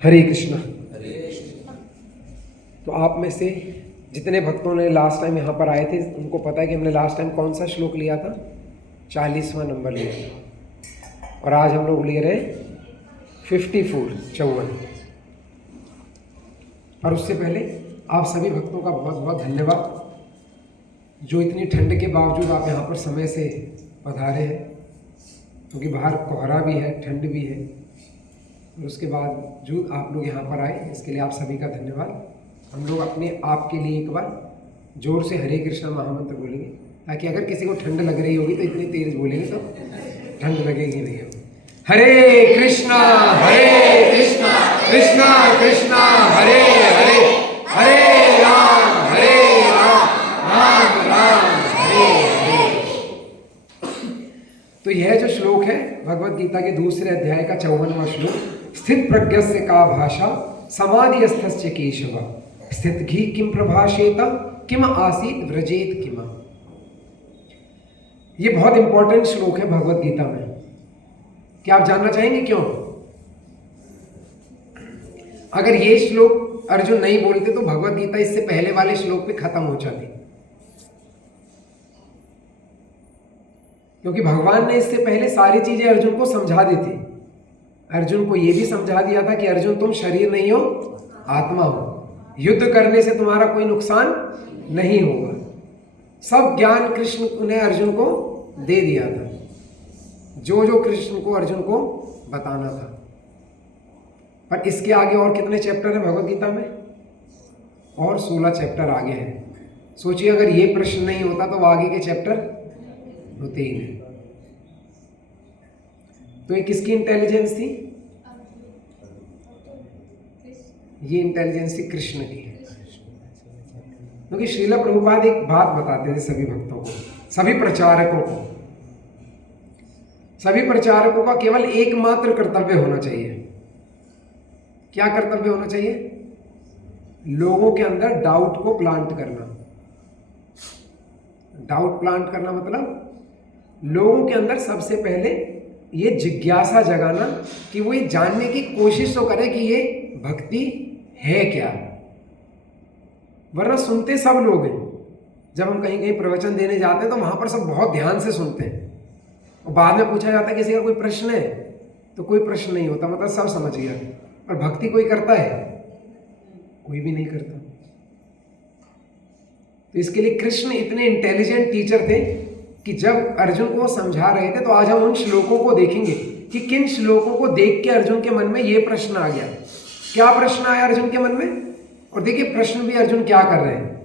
हरे कृष्णा। तो आप में से जितने भक्तों ने लास्ट टाइम यहाँ पर आए थे उनको पता है कि हमने लास्ट टाइम कौन सा श्लोक लिया था, 40वां नंबर लिया था। और आज हम लोग ले रहे 54। और उससे पहले आप सभी भक्तों का बहुत बहुत धन्यवाद जो इतनी ठंड के बावजूद आप यहाँ पर समय से पधारे हैं, क्योंकि बाहर कोहरा भी है, ठंड भी है, और उसके बावजूद आप लोग यहाँ पर आए, इसके लिए आप सभी का धन्यवाद। हम लोग अपने आप के लिए एक बार जोर से हरे कृष्णा महामंत्र बोलेंगे, ताकि अगर किसी को ठंड लग रही होगी तो इतनी तेज बोलेंगे तो ठंड लगेगी नहीं। हरे कृष्णा कृष्णा कृष्णा हरे हरे, हरे राम राम राम हरे हरे। तो यह जो श्लोक है भगवत गीता के दूसरे अध्याय का 54वां श्लोक, स्थित प्रज्ञस्य का भाषा समाधिस्थस्य केशव, स्थित घी किम प्रभाषेत किम आसीत व्रजेत किम। ये बहुत इंपॉर्टेंट श्लोक है भगवत गीता में। क्या आप जानना चाहेंगे क्यों? अगर ये श्लोक अर्जुन नहीं बोलते तो भगवत गीता इससे पहले वाले श्लोक पे खत्म हो जाती, क्योंकि भगवान ने इससे पहले सारी चीजें अर्जुन को समझा दी थी। अर्जुन को यह भी समझा दिया था कि अर्जुन तुम शरीर नहीं हो, आत्मा हो, युद्ध करने से तुम्हारा कोई नुकसान नहीं होगा। सब ज्ञान कृष्ण ने अर्जुन को दे दिया था, जो जो कृष्ण को अर्जुन को बताना था। पर इसके आगे और कितने चैप्टर हैं भगवत गीता में? और 16 चैप्टर आगे हैं। सोचिए अगर ये प्रश्न नहीं होता तो आगे के चैप्टर होते ही नहीं। तो ये किसकी इंटेलिजेंस थी? ये इंटेलिजेंस थी कृष्ण की। क्योंकि श्रील प्रभुपाद एक बात बताते थे सभी भक्तों को, सभी प्रचारकों को, सभी प्रचारकों का केवल एकमात्र कर्तव्य होना चाहिए। क्या कर्तव्य होना चाहिए? लोगों के अंदर डाउट को प्लांट करना। डाउट प्लांट करना मतलब लोगों के अंदर सबसे पहले ये जिज्ञासा जगाना कि वो ये जानने की कोशिश तो करे कि ये भक्ति है क्या। वरना सुनते सब लोग हैं। जब हम कहीं कहीं प्रवचन देने जाते हैं तो वहां पर सब बहुत ध्यान से सुनते हैं, और बाद में पूछा जाता है किसी का कोई प्रश्न है तो कोई प्रश्न नहीं होता, मतलब सब समझ गया। और भक्ति कोई करता है? कोई भी नहीं करता। तो इसके लिए कृष्ण इतने इंटेलिजेंट टीचर थे कि जब अर्जुन को समझा रहे थे, तो आज हम उन श्लोकों को देखेंगे कि किन श्लोकों को देख के अर्जुन के मन में ये प्रश्न आ गया। क्या प्रश्न आया अर्जुन के मन में? और देखिए प्रश्न भी अर्जुन क्या कर रहे हैं।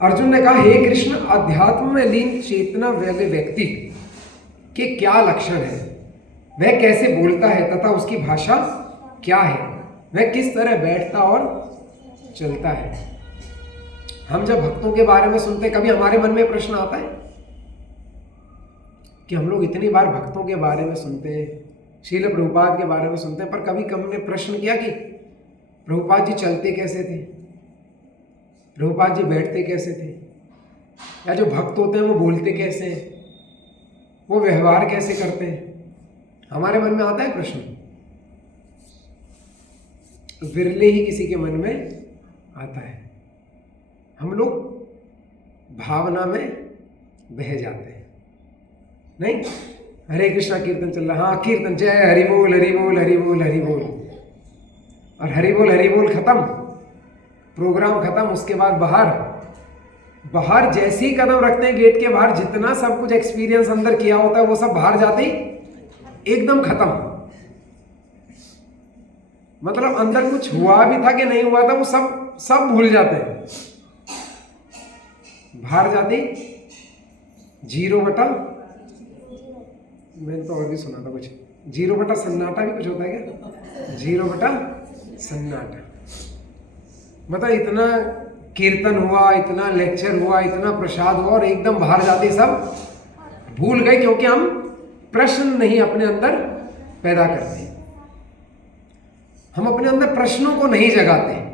अर्जुन ने कहा, हे कृष्ण, अध्यात्म में लीन चेतना वाले व्यक्ति के क्या लक्षण है? वह कैसे बोलता है तथा उसकी भाषा क्या है? वह किस तरह बैठता और चलता है? हम जब भक्तों के बारे में सुनते, कभी हमारे मन में प्रश्न आता है कि हम लोग इतनी बार भक्तों के बारे में सुनते हैं, श्रील प्रभुपाद के बारे में सुनते हैं, पर कभी हमने प्रश्न किया कि प्रभुपाद जी चलते कैसे थे, प्रभुपाद जी बैठते कैसे थे, या जो भक्त होते हैं वो बोलते कैसे हैं, वो व्यवहार कैसे करते हैं? हमारे मन में आता है प्रश्न? विरले ही किसी के मन में आता है। हम लोग भावना में बह जाते हैं। नहीं, हरे कृष्णा कीर्तन चल रहा, हाँ कीर्तन, जय हरि बोल हरि बोल हरि बोल हरि बोल, और हरि बोल खत्म, प्रोग्राम खत्म। उसके बाद बाहर जैसे ही कदम रखते हैं गेट के बाहर, जितना सब कुछ एक्सपीरियंस अंदर किया होता है वो सब बाहर जाते ही एकदम खत्म। मतलब अंदर कुछ हुआ भी था कि नहीं हुआ था वो सब भूल जाते हैं। बाहर जाते 0 मैंने तो और भी सुना था कुछ, 0 सन्नाटा भी कुछ होता है क्या? 0 सन्नाटा। मतलब इतना कीर्तन हुआ, इतना लेक्चर हुआ, इतना प्रसाद हुआ, और एकदम बाहर जाते सब भूल गए, क्योंकि हम प्रश्न नहीं अपने अंदर पैदा करते, हम अपने अंदर प्रश्नों को नहीं जगाते।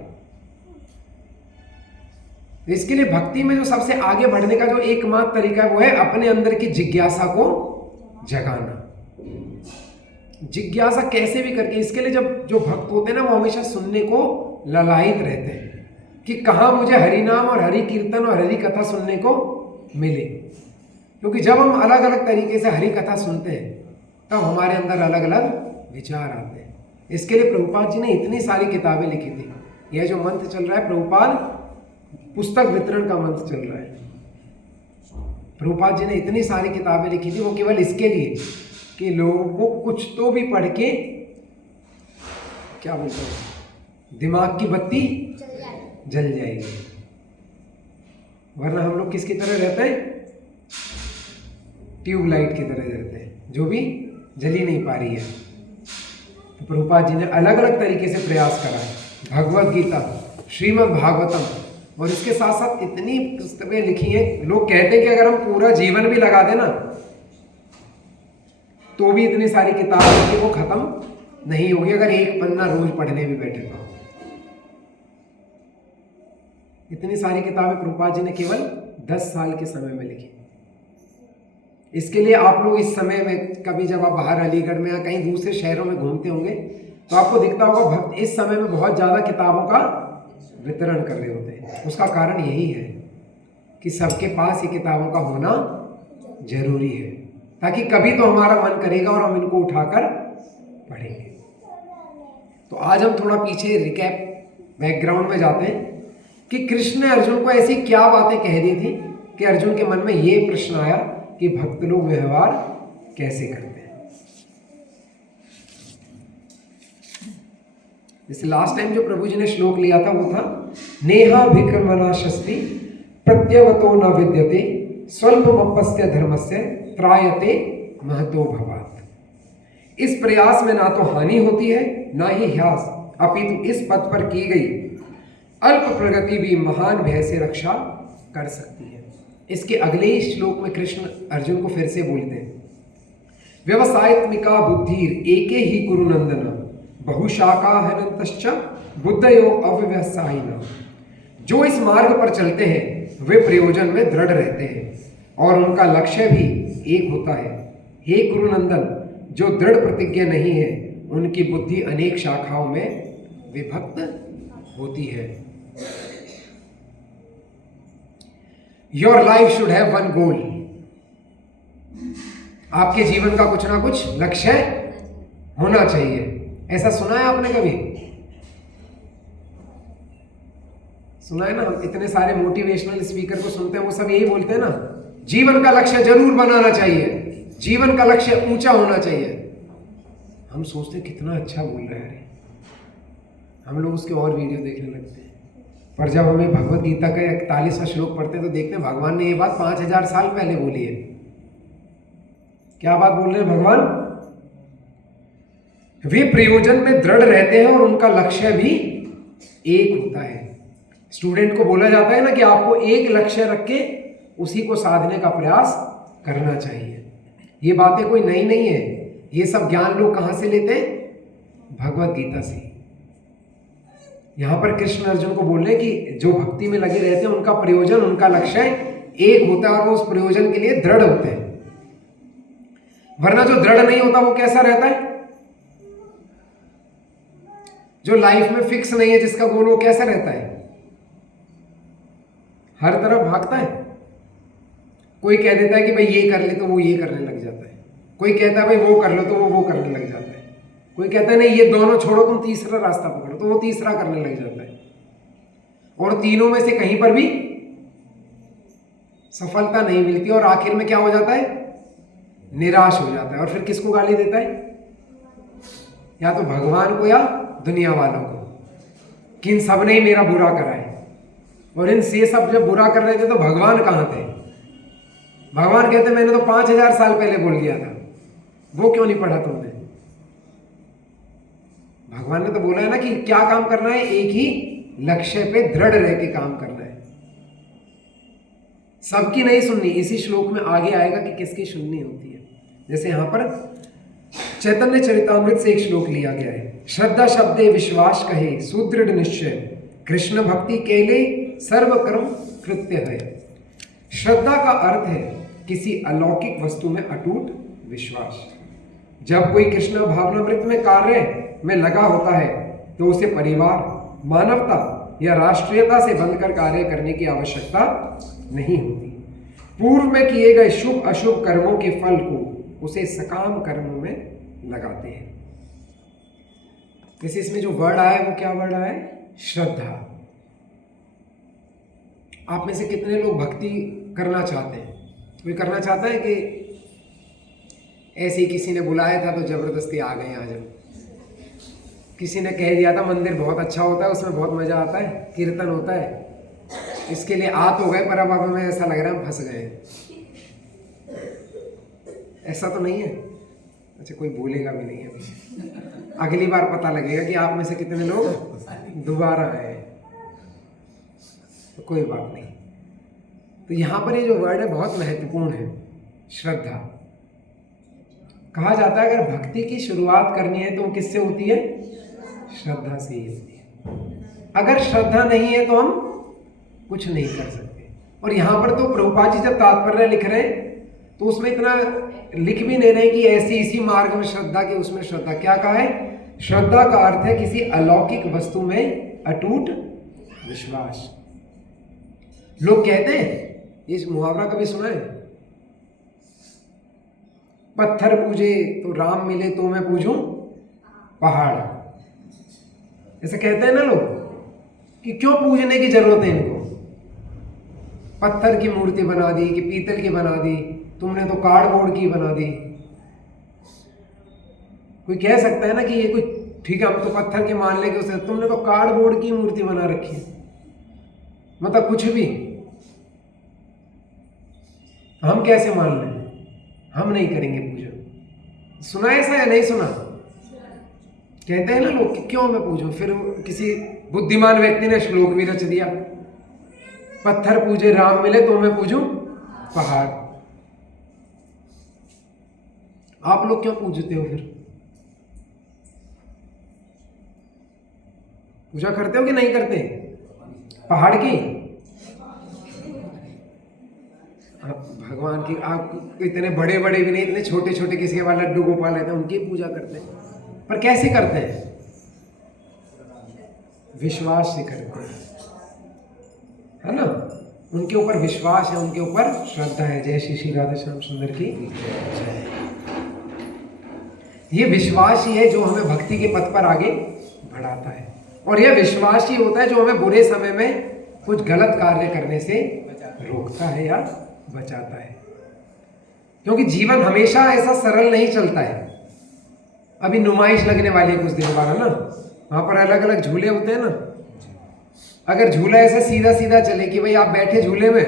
इसके लिए भक्ति में जो सबसे आगे बढ़ने का जो एकमात्र तरीका है वो है अपने अंदर की जिज्ञासा को जगाना, जिज्ञासा कैसे भी करके। इसके लिए जब जो भक्त होते हैं ना, वो हमेशा सुनने को ललायित रहते हैं कि कहाँ मुझे हरि नाम और हरि कीर्तन और हरि कथा सुनने को मिले। क्योंकि जब हम अलग अलग तरीके से हरि कथा सुनते हैं तब हमारे अंदर अलग अलग विचार आते हैं। इसके लिए प्रभुपाद जी ने इतनी सारी किताबें लिखी थी। यह जो मंत्र चल रहा है, प्रभुपाद पुस्तक वितरण का मंत्र चल रहा है। प्रभुपाद जी ने इतनी सारी किताबें लिखी थी, वो केवल इसके लिए कि लोगों को कुछ तो भी पढ़ के, क्या बोलते हैं, दिमाग की बत्ती जल जाएगी। वरना हम लोग किसकी तरह रहते हैं? ट्यूबलाइट की तरह रहते हैं, जो भी जल ही नहीं पा रही है। तो प्रभुपाद जी ने अलग अलग तरीके से प्रयास करा है। भगवत गीता, श्रीमद् भागवतम, और इसके साथ साथ इतनी पुस्तकें लिखी हैं। लोग कहते हैं कि अगर हम पूरा जीवन भी लगा देना तो भी इतनी सारी किताबें कि वो खत्म नहीं होगी, अगर एक पन्ना रोज पढ़ने भी बैठे तो। इतनी सारी किताबें प्रभुपाद जी ने केवल 10 साल के समय में लिखी। इसके लिए आप लोग इस समय में कभी जब आप बाहर अलीगढ़ में या कहीं दूसरे शहरों में घूमते होंगे तो आपको दिखता होगा भक्त इस समय में बहुत ज़्यादा किताबों का वितरण कर रहे होते हैं। उसका कारण यही है कि सबके पास ये किताबों का होना जरूरी है, ताकि कभी तो हमारा मन करेगा और हम इनको उठाकर पढ़ेंगे। तो आज हम थोड़ा पीछे रिकैप बैकग्राउंड में जाते हैं कि कृष्ण ने अर्जुन को ऐसी क्या बातें कह दी थी कि अर्जुन के मन में ये प्रश्न आया कि भक्त लोग व्यवहार कैसे करते हैं। जैसे लास्ट टाइम जो प्रभु जी ने श्लोक लिया था वो था, नेहा विक्रमणा शस्ति प्रत्यवतो न विद्यते स्वल्पमप्यस्य धर्मस्य त्रायते महतो भवात्। इस प्रयास में ना तो हानि होती है ना ही ह्यास, अपितु इस पथ पर की गई अल्प प्रगति भी महान भय से रक्षा कर सकती है। इसके अगले ही श्लोक में कृष्ण अर्जुन को फिर से बोलते हैं, व्यवसायत्मिका बुद्धिर एके ही कुरु नंदन बहुशाखा हनन्तश्च बुद्धयो अव्यवसायिनः। जो इस मार्ग पर चलते हैं वे प्रयोजन में दृढ़ रहते हैं और उनका लक्ष्य भी एक होता है। हे कुरुनंदन, जो दृढ़ प्रतिज्ञा नहीं है उनकी बुद्धि अनेक शाखाओं में विभक्त होती है। Your life should have one goal. आपके जीवन का कुछ ना कुछ लक्ष्य होना चाहिए। ऐसा सुना है आपने कभी? सुना है ना? हम इतने सारे मोटिवेशनल स्पीकर को सुनते हैं, वो सब यही बोलते हैं ना, जीवन का लक्ष्य जरूर बनाना चाहिए, जीवन का लक्ष्य ऊंचा होना चाहिए। हम सोचते हैं कितना अच्छा बोल रहा है, हम लोग उसके और वीडियो देखने लगते हैं। पर जब हमें भगवत गीता का 41वां श्लोक पढ़ते हैं तो देखते हैं भगवान ने ये बात 5000 साल पहले बोली है। क्या बात बोल रहे हैं भगवान? वे प्रयोजन में दृढ़ रहते हैं और उनका लक्ष्य भी एक होता है। स्टूडेंट को बोला जाता है ना कि आपको एक लक्ष्य रख के उसी को साधने का प्रयास करना चाहिए। ये बातें कोई नई नहीं है, ये सब ज्ञान लोग कहां से लेते हैं? भगवत गीता से। यहां पर कृष्ण अर्जुन को बोल रहे हैं कि जो भक्ति में लगे रहते हैं उनका प्रयोजन, उनका लक्ष्य एक होता है और वो उस प्रयोजन के लिए दृढ़ होते हैं। वरना जो दृढ़ नहीं होता वो कैसा रहता है? जो लाइफ में फिक्स नहीं है, जिसका गोल, वो कैसा रहता है? हर तरफ भागता है। कोई कह देता है कि भाई ये कर ले तो वो ये करने लग जाता है, कोई कहता है भाई वो कर लो तो वो करने लग जाता है, कोई कहता है नहीं ये दोनों छोड़ो तुम तीसरा रास्ता पकड़ो तो वो तीसरा करने लग जाता है। और तीनों में से कहीं पर भी सफलता नहीं मिलती और आखिर में क्या हो जाता है? निराश हो जाता है। और फिर किसको गाली देता है? या तो भगवान को या दुनिया वालों को, कि इन सब ने ही मेरा बुरा करा है। और इन से सब जब बुरा कर रहे थे तो भगवान कहाँ थे? भगवान कहते मैंने तो 5000 साल पहले बोल दिया था, वो क्यों नहीं पढ़ा तुमने? भगवान ने तो बोला है ना कि क्या काम करना है? एक ही लक्ष्य पे दृढ़ रह के काम करना है। सबकी नहीं सुननी। इसी श्लोक में आगे आएगा कि किसकी सुननी होती है। जैसे यहां पर चैतन्य चरितामृत से एक श्लोक लिया गया है, श्रद्धा शब्दे विश्वास कहे सुदृढ़ निश्चय कृष्ण भक्ति केले सर्व कर्म कृत्य है। श्रद्धा का अर्थ है किसी अलौकिक वस्तु में अटूट विश्वास। जब कोई कृष्ण भावनामृत में कार्य में लगा होता है तो उसे परिवार, मानवता या राष्ट्रीयता से बंधकर कार्य करने की आवश्यकता नहीं होती। पूर्व में किए गए शुभ अशुभ कर्मों के फल को उसे सकाम कर्मों में लगाते हैं। जैसे इसमें जो वर्ड आया है वो क्या वर्ड आया है? श्रद्धा। आप में से कितने लोग भक्ति करना चाहते हैं? कोई करना चाहता है कि ऐसे ही किसी ने बुलाया था तो जबरदस्ती आ गए आज हम? किसी ने कह दिया था मंदिर बहुत अच्छा होता है, उसमें बहुत मजा आता है, कीर्तन होता है, इसके लिए आ तो गए पर अब हमें ऐसा लग रहा है हम फंस गए। ऐसा तो नहीं है? अच्छा, कोई बोलेगा भी नहीं है। अगली बार पता लगेगा कि आप में से कितने लोग दोबारा आए। तो कोई बात नहीं। तो यहां पर ये जो वर्ड है बहुत महत्वपूर्ण है, श्रद्धा। कहा जाता है अगर भक्ति की शुरुआत करनी है तो वो किससे होती है? श्रद्धा से ही होती है। अगर श्रद्धा नहीं है तो हम कुछ नहीं कर सकते। और यहां पर तो प्रभुपाद जी जब तात्पर्य लिख रहे हैं तो उसमें इतना लिख भी नहीं रहे कि ऐसी इसी मार्ग में श्रद्धा के उसमें श्रद्धा। क्या कहा है? श्रद्धा का अर्थ है किसी अलौकिक वस्तु में अटूट विश्वास। लोग कहते हैं, ये मुहावरा कभी सुना है? पत्थर पूजे तो राम मिले तो मैं पूजूं पहाड़। ऐसे कहते हैं ना लोग कि क्यों पूजने की जरूरत है इनको? पत्थर की मूर्ति बना दी कि पीतल की बना दी, तुमने तो कार्डबोर्ड की बना दी। कोई कह सकता है ना कि ये कोई ठीक है, हम तो पत्थर की मान लेंगे उसे, तुमने तो कार्डबोर्ड की मूर्ति बना रखी है, मतलब कुछ भी। हम कैसे मान लें? हम नहीं करेंगे पूजा। सुना ऐसा या नहीं सुना? कहते हैं ना लोग कि क्यों मैं पूजूं। फिर किसी बुद्धिमान व्यक्ति ने श्लोक भी रच दिया, पत्थर पूजे राम मिले तो मैं पूजूं पहाड़। आप लोग क्यों पूजते हो? फिर पूजा करते हो कि नहीं करते पहाड़ की? भगवान की आप इतने बड़े बड़े भी नहीं, इतने छोटे छोटे किसी के पास लड्डू गोपाल रहते हैं उनकी पूजा करते हैं। पर कैसे करते हैं? विश्वास से करते हैं, है ना? उनके ऊपर विश्वास है, उनके ऊपर श्रद्धा है। जय श्री श्री राधे श्याम सुंदर की। ये विश्वास ही है जो हमें भक्ति के पथ पर आगे बढ़ाता है। और यह विश्वास ही होता है जो हमें बुरे समय में कुछ गलत कार्य करने से रोकता है या बचाता है। क्योंकि जीवन हमेशा ऐसा सरल नहीं चलता है। अभी नुमाइश लगने वाली है कुछ दिन बाद, है ना? वहां पर अलग अलग झूले होते हैं ना। अगर झूला ऐसे सीधा सीधा चले कि भाई आप बैठे झूले में,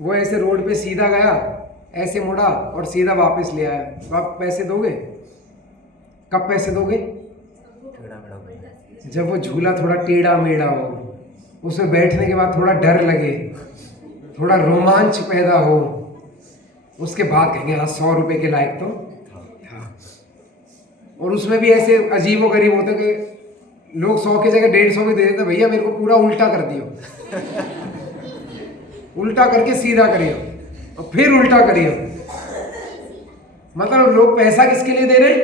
वो ऐसे रोड पे सीधा गया, ऐसे मुड़ा और सीधा वापस ले आया, तो आप पैसे दोगे? कब पैसे दोगे? जब वो झूला थोड़ा टेढ़ा मेढ़ा हो, उसमें बैठने के बाद थोड़ा डर लगे, थोड़ा रोमांच पैदा हो, उसके बाद कहेंगे हाँ 100 रुपए के लायक तो था। और उसमें भी ऐसे अजीबो गरीब होते कि लोग 100 की जगह 150 भी दे देते, भैया मेरे को पूरा उल्टा कर दियो। उल्टा करके सीधा करियो और फिर उल्टा करियो। मतलब लोग पैसा किसके लिए दे रहे?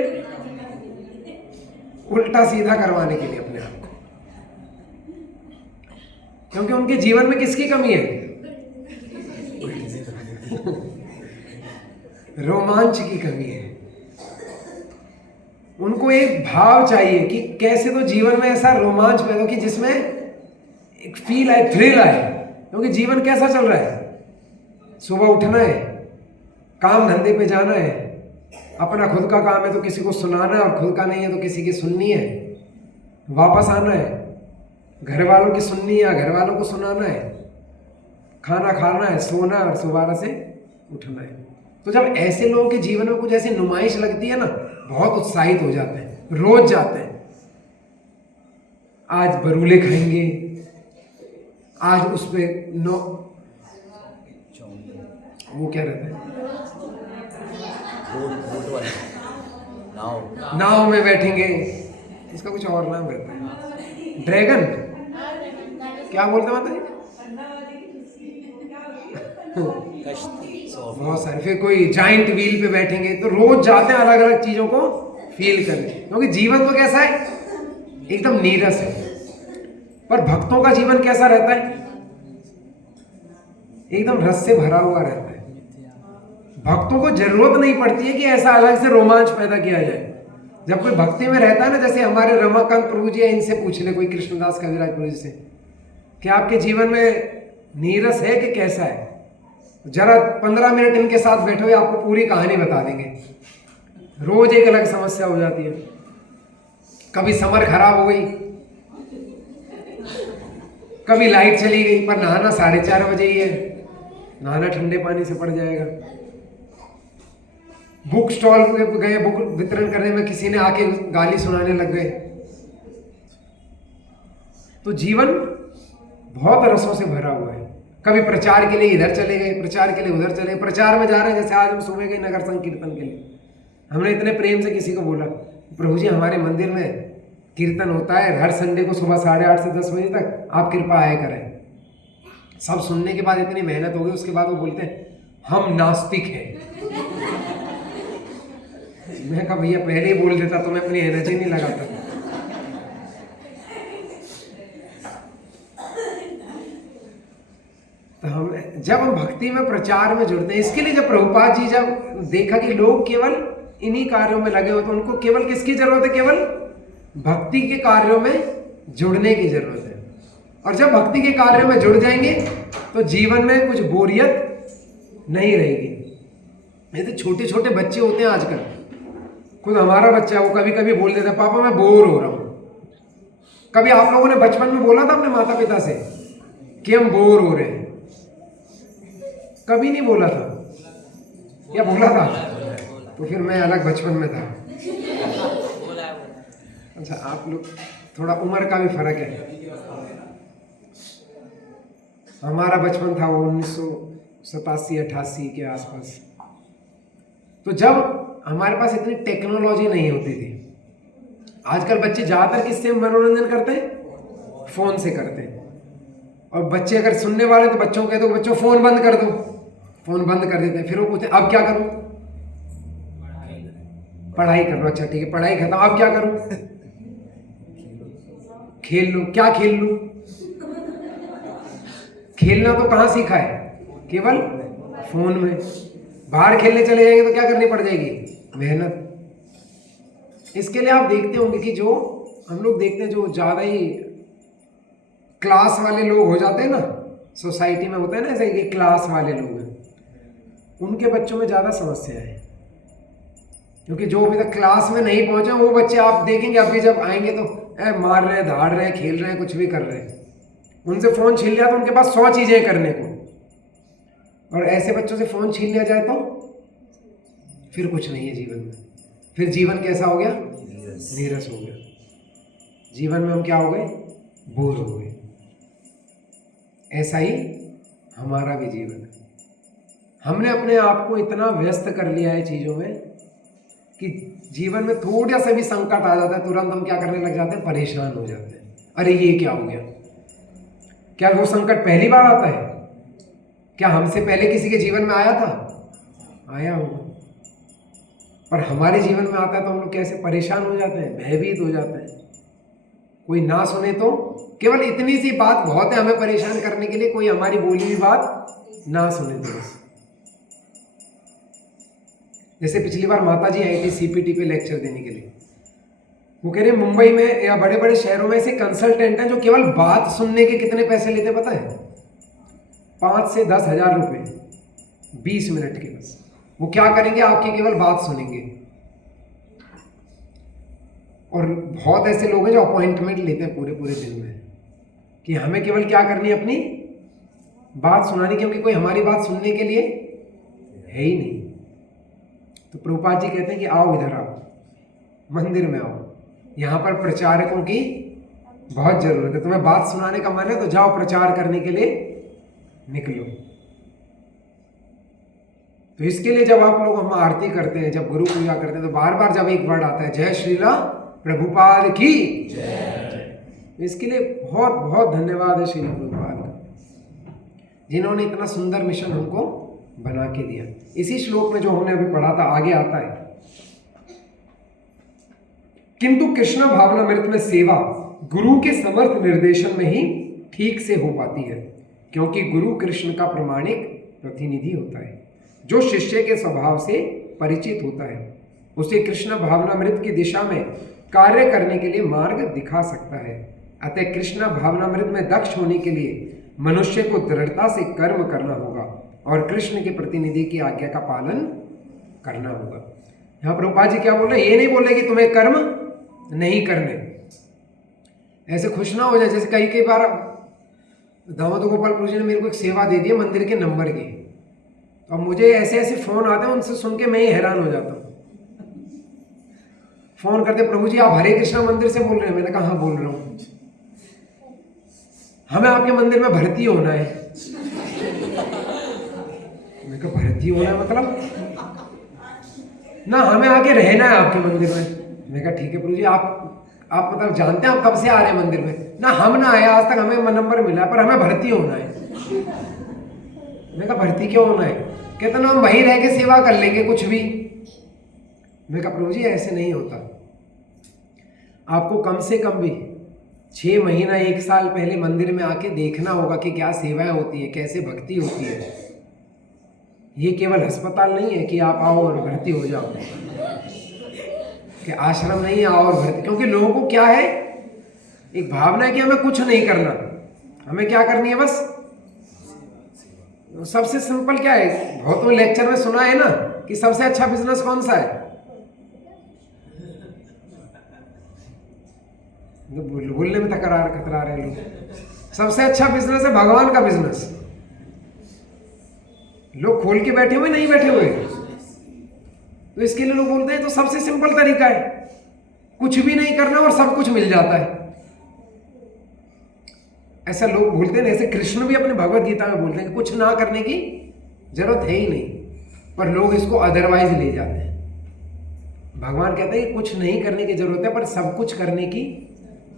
उल्टा सीधा करवाने के लिए अपने आप को। क्योंकि उनके जीवन में किसकी कमी है? रोमांच की कमी है। उनको एक भाव चाहिए कि कैसे तो जीवन में ऐसा रोमांच पैदा हो कि जिसमें एक फील आए, थ्रिल आए। क्योंकि जीवन कैसा चल रहा है? सुबह उठना है, काम धंधे पे जाना है, अपना खुद का काम है तो किसी को सुनाना है, और खुद का नहीं है तो किसी की सुननी है, वापस आना है, घर वालों की सुननी है, घर वालों को सुनाना है, खाना खाना है, सोना और दोबारा से उठना है। तो जब ऐसे लोगों के जीवन में कुछ ऐसी नुमाइश लगती है ना, बहुत उत्साहित हो जाते हैं, रोज जाते हैं। आज बरूले खाएंगे, आज उस पे वो क्या रहता है, नाव में बैठेंगे, इसका कुछ और नाम रहता है, ड्रैगन, क्या बोलते हैं माता जी? बहुत सारे। फिर कोई जाइंट व्हील पे बैठेंगे तो रोज जाते हैं अलग अलग चीजों को फील करें, क्योंकि जीवन तो कैसा है, एकदम नीरस है। पर भक्तों का जीवन कैसा रहता है, एकदम रस से भरा हुआ रहता है। भक्तों को जरूरत नहीं पड़ती है कि ऐसा अलग से रोमांच पैदा किया जाए। जब कोई भक्ति में रहता है ना, जैसे हमारे रमाकांत प्रभु जी है, इनसे पूछ ले कोई कृष्णदास कविराज प्रभु जी से कि आपके जीवन में नीरस है कि कैसा है, जरा 15 मिनट इनके साथ बैठे हुए आपको पूरी कहानी बता देंगे। रोज एक अलग समस्या हो जाती है। कभी समर खराब हो गई, कभी लाइट चली गई, पर नहाना 4:30 बजे ही है, नहाना ठंडे पानी से पड़ जाएगा। बुक स्टॉल पे गए, बुक वितरण करने में किसी ने आके गाली सुनाने लग गए। तो जीवन बहुत रसों से भरा हुआ है। कभी प्रचार के लिए इधर चले गए, प्रचार के लिए उधर चले गए, प्रचार में जा रहे हैं। जैसे आज हम सुबह गए नगर संकीर्तन के लिए, हमने इतने प्रेम से किसी को बोला, प्रभु जी हमारे मंदिर में कीर्तन होता है हर संडे को सुबह 8:30 से 10 बजे तक, आप कृपा आए करें। सब सुनने के बाद इतनी मेहनत हो गई, उसके बाद वो बोलते हैं हम नास्तिक हैं। मैं कहा भैया पहले ही बोल देता तो मैं अपनी एनर्जी नहीं लगाता। तो जब हम भक्ति में प्रचार में जुड़ते हैं, इसके लिए जब प्रभुपाद जी जब देखा कि लोग केवल इन्हीं कार्यों में लगे हो, तो उनको केवल किसकी जरूरत है, केवल भक्ति के कार्यों में जुड़ने की जरूरत है। और जब भक्ति के कार्यों में जुड़ जाएंगे तो जीवन में कुछ बोरियत नहीं रहेगी। नहीं तो छोटे छोटे बच्चे होते हैं आजकल, खुद हमारा बच्चा है, वो कभी कभी बोल देता है पापा मैं बोर हो रहा हूं। कभी आप लोगों ने बचपन में बोला था अपने माता पिता से कि हम बोर हो रहे हैं? कभी नहीं बोला था, या बोला था? तो फिर मैं अलग बचपन में था। अच्छा, आप लोग थोड़ा उम्र का भी फर्क है। हमारा बचपन था वो 1987-88 के आसपास। तो जब हमारे पास इतनी टेक्नोलॉजी नहीं होती थी। आजकल बच्चे ज्यादातर किससे मनोरंजन करते हैं? फोन से करते हैं। और बच्चे अगर सुनने वाले तो बच्चों को कह दो बच्चों फोन बंद कर दो, फोन बंद कर देते हैं। फिर वो पूछते अब क्या करूं? पढ़ाई कर लो। अच्छा ठीक है, पढ़ाई खत्म, अब क्या करूं? खेल लो। क्या खेल लूं? खेलना तो कहां सीखा है? केवल फोन में। बाहर खेलने चले जाएंगे तो क्या करनी पड़ जाएगी? मेहनत। इसके लिए आप देखते होंगे कि जो हम लोग देखते हैं, जो ज्यादा ही क्लास वाले लोग हो जाते हैं ना, सोसाइटी में होता है ना ऐसे कि क्लास वाले लोग हैं, उनके बच्चों में ज्यादा समस्या है। क्योंकि जो अभी तक क्लास में नहीं पहुंचे वो बच्चे आप देखेंगे अभी जब आएंगे तो मार रहे हैं, धाड़ रहे हैं, खेल रहे हैं, कुछ भी कर रहे हैं। उनसे फोन छीन लिया तो उनके पास 100 चीजें करने को, और ऐसे बच्चों से फोन छीन लिया जाए तो फिर कुछ नहीं है जीवन में। फिर जीवन कैसा हो गया? नीरस हो गया। जीवन में हम क्या हो गए? बोर हो गए। ऐसा ही हमारा भी जीवन है। हमने अपने आप को इतना व्यस्त कर लिया है चीजों में कि जीवन में थोड़ा सा भी संकट आ जाता है तुरंत हम क्या करने लग जाते हैं? परेशान हो जाते हैं। अरे ये क्या हो गया? क्या वो संकट पहली बार आता है? क्या हमसे पहले किसी के जीवन में आया था? आया होगा। पर हमारे जीवन में आता है तो हम लोग कैसे परेशान हो जाते हैं, भयभीत हो जाते हैं। कोई ना सुने तो केवल इतनी सी बात बहुत है हमें परेशान करने के लिए, कोई हमारी बोली हुई बात ना सुने तो बस। जैसे पिछली बार माता जी आई थी सीपीटी पे लेक्चर देने के लिए, वो कह रहे मुंबई में या बड़े बड़े शहरों में ऐसे कंसल्टेंट हैं जो केवल बात सुनने के कितने पैसे लेते पता है? 5 से 10 हजार रुपए 20 मिनट के। बस वो क्या करेंगे? आपकी केवल बात सुनेंगे। और बहुत ऐसे लोग हैं जो अपॉइंटमेंट लेते हैं पूरे पूरे दिन में कि हमें केवल क्या करनी है? अपनी बात सुनानी, क्योंकि कोई हमारी बात सुनने के लिए है ही नहीं। तो प्रभुपाद जी कहते हैं कि आओ इधर आओ, मंदिर में आओ, यहाँ पर प्रचारकों की बहुत जरूरत है। तुम्हें बात सुनाने का मन है तो जाओ प्रचार करने के लिए निकलो। तो इसके लिए जब आप लोग हम आरती करते हैं, जब गुरु पूजा करते हैं, तो बार बार जब एक वर्ड आता है जय श्रीला प्रभुपाद की जय, इसके लिए बहुत बहुत धन्यवाद है श्री प्रभुपाद का, जिन्होंने इतना सुंदर मिशन हमको बना के दिया। इसी श्लोक में जो हमने अभी पढ़ा था आगे आता है, किंतु कृष्ण भावनामृत में सेवा गुरु के समर्थ निर्देशन में ही ठीक से हो पाती है, क्योंकि गुरु कृष्ण का प्रमाणिक प्रतिनिधि होता है जो शिष्य के स्वभाव से परिचित होता है। उसे कृष्ण भावनामृत की दिशा में कार्य करने के लिए मार्ग दिखा सकता है। अतः कृष्ण भावनामृत में दक्ष होने के लिए मनुष्य को दृढ़ता से कर्म करना होगा और कृष्ण के प्रतिनिधि की आज्ञा का पालन करना होगा। यहाँ प्रभुपाद जी क्या बोल रहे हैं, ये नहीं बोल रहे कि तुम्हें कर्म नहीं करने, ऐसे खुश ना हो जाए। जैसे कई बार दामोदर गोपाल प्रभु जी ने मेरे को एक सेवा दे दी है मंदिर के नंबर की, तो अब मुझे ऐसे ऐसे फोन आते हैं, उनसे सुन के मैं ही हैरान हो जाता हूँ। फोन करते, प्रभु जी आप हरे कृष्णा मंदिर से बोल रहे हैं? मैंने कहा हाँ बोल रहा हूँ, हमें आपके मंदिर में भर्ती होना है। मैं कहा भर्ती होना है मतलब ना, हमें आके रहना है आपके मंदिर में। मैं कहा ठीक है प्रभु जी, आप मतलब जानते हैं आप कब से आ रहे हैं मंदिर में? ना हम ना आए आज तक, हमें नंबर मिला पर हमें भर्ती होना है। मैं कहा भर्ती क्यों होना है? कहते ना हम वहीं रह के सेवा कर लेंगे कुछ भी। मैं कहा प्रभु जी ऐसे नहीं होता, आपको कम से कम भी 6 महीना 1 साल पहले मंदिर में आके देखना होगा कि क्या सेवाएं होती है, कैसे भक्ति होती है। ये केवल अस्पताल नहीं है कि आप आओ और भर्ती हो जाओ, कि आश्रम नहीं आओ और भर्ती। क्योंकि लोगों को क्या है, एक भावना है कि हमें कुछ नहीं करना, हमें क्या करनी है बस। सबसे सिंपल क्या है, बहुतों लेक्चर में सुना है ना कि सबसे अच्छा बिजनेस कौन सा है? बोलने में कतरा रहे लोग। सबसे अच्छा बिजनेस है भगवान का बिजनेस। लोग खोल के बैठे हुए नहीं बैठे हुए, तो इसके लिए लोग बोलते हैं तो सबसे सिंपल तरीका है कुछ भी नहीं करना और सब कुछ मिल जाता है। ऐसा लोग बोलते हैं। ऐसे कृष्ण भी अपने भगवत गीता में बोलते हैं कि कुछ ना करने की जरूरत है ही नहीं, पर लोग इसको अदरवाइज ले जाते हैं। भगवान कहते हैं कि कुछ नहीं करने की जरूरत है पर सब कुछ करने की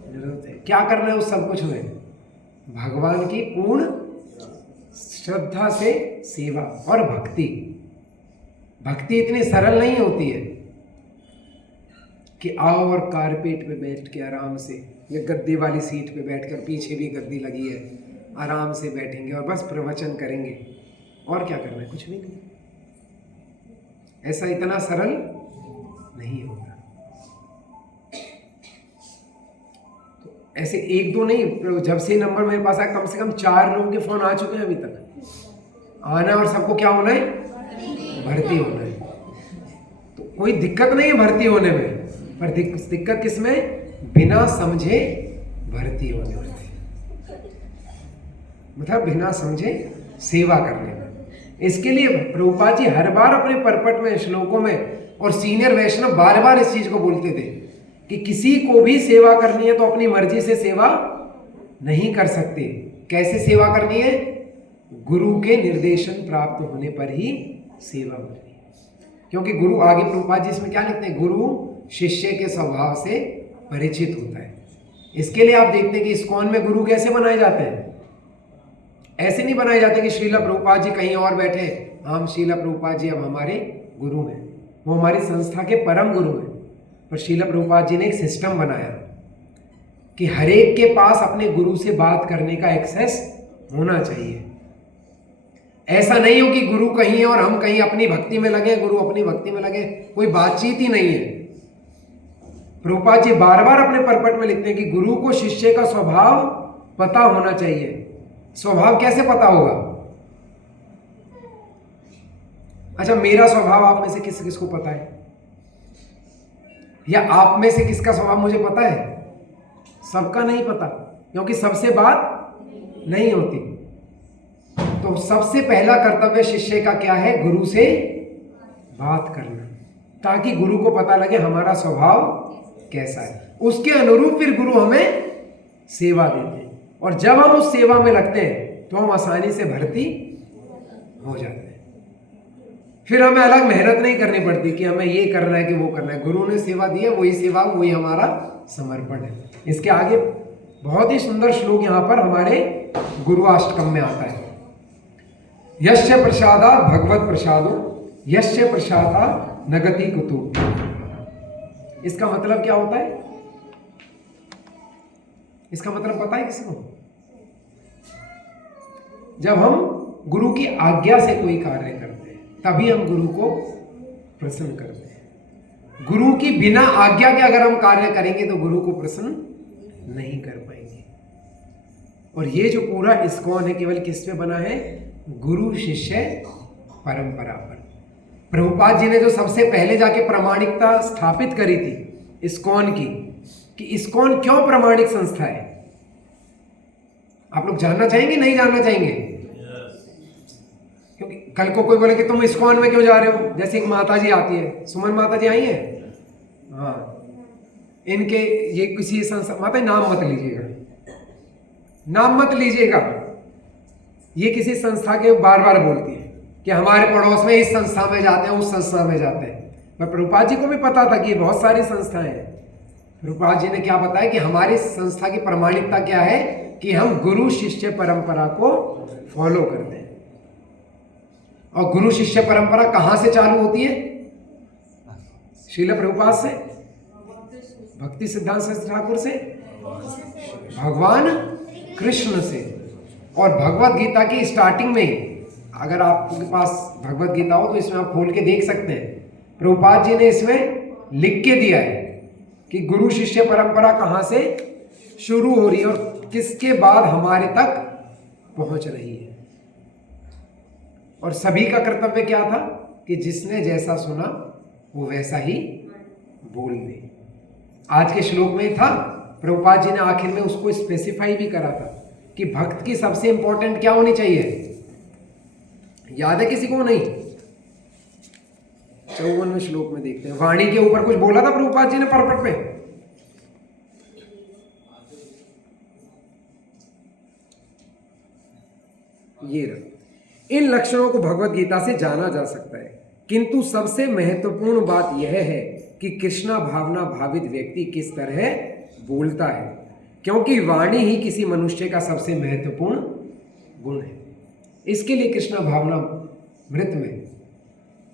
जरूरत है। क्या करना है उस सब कुछ में? भगवान की पूर्ण श्रद्धा से सेवा और भक्ति। भक्ति इतनी सरल नहीं होती है कि आओ और कारपेट पे बैठ के आराम से, या गद्दी वाली सीट पे बैठकर, पीछे भी गद्दी लगी है, आराम से बैठेंगे और बस प्रवचन करेंगे और क्या करना है, कुछ भी नहीं। ऐसा इतना सरल नहीं होता। तो ऐसे 1-2 नहीं, जब से नंबर मेरे पास आया कम से कम 4 लोगों के फोन आ चुके हैं अभी तक। आना और सबको क्या होना है? भर्ती होना है। तो कोई दिक्कत नहीं है भर्ती होने में, पर दिक्कत किसमें? बिना समझे भर्ती होने में, मतलब बिना समझे सेवा करने में। इसके लिए प्रभुपाद जी हर बार अपने परपट में, श्लोकों में, और सीनियर वैष्णव बार बार इस चीज को बोलते थे कि किसी को भी सेवा करनी है तो अपनी मर्जी से सेवा नहीं कर सकते। कैसे सेवा करनी है? गुरु के निर्देशन प्राप्त होने पर ही सेवा होती है। क्योंकि गुरु, आगे प्रभुपाद जी इसमें क्या लिखते हैं, गुरु शिष्य के स्वभाव से परिचित होता है। इसके लिए आप देखते हैं कि इस्कॉन में गुरु कैसे बनाए जाते हैं। ऐसे नहीं बनाए जाते कि श्रीला प्रभुपाद जी कहीं और बैठे, हम श्रीला प्रभुपाद जी अब हमारे गुरु हैं, वो हमारी संस्था के परम गुरु हैं। पर श्रीला प्रभुपाद जी ने एक सिस्टम बनाया कि हर एक के पास अपने गुरु से बात करने का एक्सेस होना चाहिए। ऐसा नहीं हो कि गुरु कहीं है और हम कहीं अपनी भक्ति में लगे, गुरु अपनी भक्ति में लगे, कोई बातचीत ही नहीं है। प्रभुपाद जी बार बार अपने परपट में लिखते हैं कि गुरु को शिष्य का स्वभाव पता होना चाहिए। स्वभाव कैसे पता होगा? अच्छा, मेरा स्वभाव आप में से किस किसको पता है? या आप में से किसका स्वभाव मुझे पता है? सबका नहीं पता, क्योंकि सबसे बात नहीं होती। तो सबसे पहला कर्तव्य शिष्य का क्या है? गुरु से बात करना, ताकि गुरु को पता लगे हमारा स्वभाव कैसा है। उसके अनुरूप फिर गुरु हमें सेवा देते हैं, और जब हम उस सेवा में लगते हैं तो हम आसानी से भर्ती हो जाते हैं। फिर हमें अलग मेहनत नहीं करनी पड़ती कि हमें ये करना है कि वो करना है। गुरु ने सेवा दी है, वही सेवा, वही हमारा समर्पण है। इसके आगे बहुत ही सुंदर श्लोक यहाँ पर हमारे गुरुअष्टकम में आता है। यस्य प्रसादा भगवत प्रसादो यस्य प्रसादा नगति कुतु। इसका मतलब क्या होता है? इसका मतलब पता है किसी को? जब हम गुरु की आज्ञा से कोई कार्य करते हैं तभी हम गुरु को प्रसन्न करते हैं। गुरु की बिना आज्ञा के अगर हम कार्य करेंगे तो गुरु को प्रसन्न नहीं कर पाएंगे। और ये जो पूरा इस्कॉन है केवल किस पे बना है? गुरु शिष्य परंपरा पर। प्रभुपाद जी ने जो सबसे पहले जाके प्रामाणिकता स्थापित करी थी इस्कॉन की, कि इस्कॉन क्यों प्रामाणिक संस्था है, आप लोग जानना चाहेंगे? नहीं जानना चाहेंगे? क्योंकि कल को कोई बोले कि तुम इस्कॉन में क्यों जा रहे हो? जैसे एक माता जी आती है, सुमन माता जी आई है, हाँ, इनके ये किसी संस्था, माता नाम मत लीजिएगा, नाम मत लीजिएगा, ये किसी संस्था के बार बार बोलती है कि हमारे पड़ोस में इस संस्था में जाते हैं, उस संस्था में जाते हैं। पर प्रभुपाद जी को भी पता था कि ये बहुत सारी संस्थाएं हैं। प्रभुपाद जी ने क्या बताया कि हमारी संस्था की प्रामाणिकता क्या है कि हम गुरु शिष्य परंपरा को फॉलो करते हैं। और गुरु शिष्य परंपरा कहां से चालू होती है? श्रील प्रभुपाद से, भक्ति सिद्धांत सरस्वती ठाकुर से, भगवान कृष्ण से। और भगवत गीता की स्टार्टिंग में, अगर आपके पास भगवत गीता हो तो इसमें आप खोल के देख सकते हैं, प्रभुपाद जी ने इसमें लिख के दिया है कि गुरु शिष्य परंपरा कहां से शुरू हो रही है और किसके बाद हमारे तक पहुंच रही है। और सभी का कर्तव्य क्या था कि जिसने जैसा सुना वो वैसा ही बोल दे। आज के श्लोक में था, प्रभुपाद जी ने आखिर में उसको स्पेसिफाई भी करा था कि भक्त की सबसे इंपॉर्टेंट क्या होनी चाहिए। याद है किसी को? नहीं। 54वें श्लोक में देखते हैं, वाणी के ऊपर कुछ बोला था प्रभुपाद जी ने परपट पे। ये रहा, इन लक्षणों को भगवत गीता से जाना जा सकता है, किंतु सबसे महत्वपूर्ण बात यह है कि कृष्णा भावना भावित व्यक्ति किस तरह बोलता है, क्योंकि वाणी ही किसी मनुष्य का सबसे महत्वपूर्ण गुण है। इसके लिए कृष्णा भावना मृत में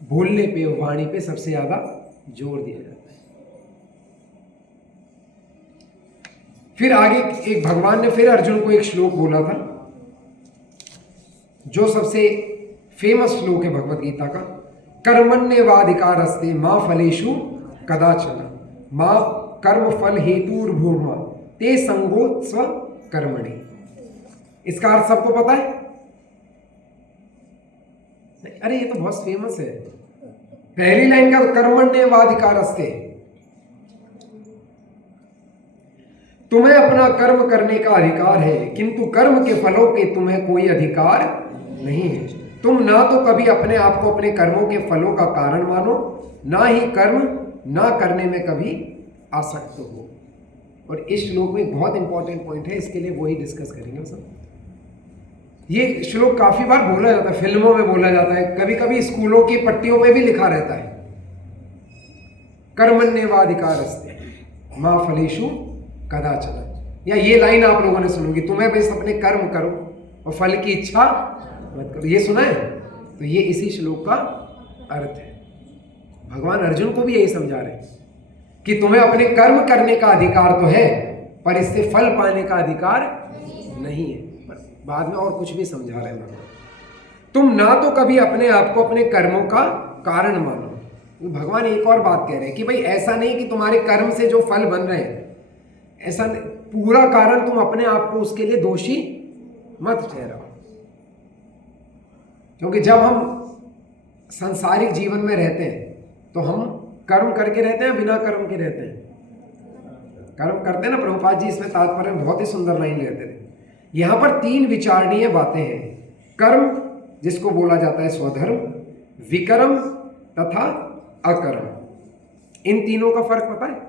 बोलने पे, वाणी पे सबसे ज्यादा जोर दिया जाता है। फिर आगे एक भगवान ने फिर अर्जुन को एक श्लोक बोला था जो सबसे फेमस श्लोक है भगवत गीता का, कर्मण्येवाधिकारस्ते मां फलेषु कदाचन मां कर्म फल हेतुर्भूर्मा ते संगोत्स्व कर्मणि। इसका अर्थ सबको पता है? अरे ये तो बहुत फेमस है। पहली लाइन का कर्मण्येवाधिकारस्ते, तुम्हें अपना कर्म करने का अधिकार है, किंतु कर्म के फलों के तुम्हें कोई अधिकार नहीं है। तुम ना तो कभी अपने आप को अपने कर्मों के फलों का कारण मानो, ना ही कर्म ना करने में कभी आसक्त हो। और इस श्लोक में बहुत इंपॉर्टेंट पॉइंट है, इसके लिए वही डिस्कस करेंगे सब। ये श्लोक काफी बार बोला जाता है, फिल्मों में बोला जाता है, कभी कभी स्कूलों की पट्टियों पे भी लिखा रहता है, कर्मण्येवाधिकारस्ते मां फलेषु कदाचन। या ये लाइन आप लोगों ने सुनोगी, तुम्हें बस अपने कर्म करो और फल की इच्छा मत करो। ये सुना है? तो ये इसी श्लोक का अर्थ है। भगवान अर्जुन को भी यही समझा रहे हैं कि तुम्हें अपने कर्म करने का अधिकार तो है, पर इससे फल पाने का अधिकार नहीं है। पर बाद में और कुछ भी समझा रहे हैं, तुम ना तो कभी अपने आप को अपने कर्मों का कारण मानो। तो भगवान एक और बात कह रहे हैं कि भाई ऐसा नहीं कि तुम्हारे कर्म से जो फल बन रहे हैं, ऐसा पूरा कारण तुम अपने आप को उसके लिए दोषी मत ठहराओ। क्योंकि जब हम सांसारिक जीवन में रहते हैं तो हम कर्म करके रहते हैं, बिना कर्म के रहते हैं? कर्म करते हैं ना। प्रभुपाद जी इसमें तात्पर्य में बहुत ही सुंदर लाइन लेते थे। यहां पर 3 विचारणीय बातें हैं। कर्म जिसको बोला जाता है स्वधर्म, विकर्म तथा अकर्म। इन तीनों का फर्क पता है?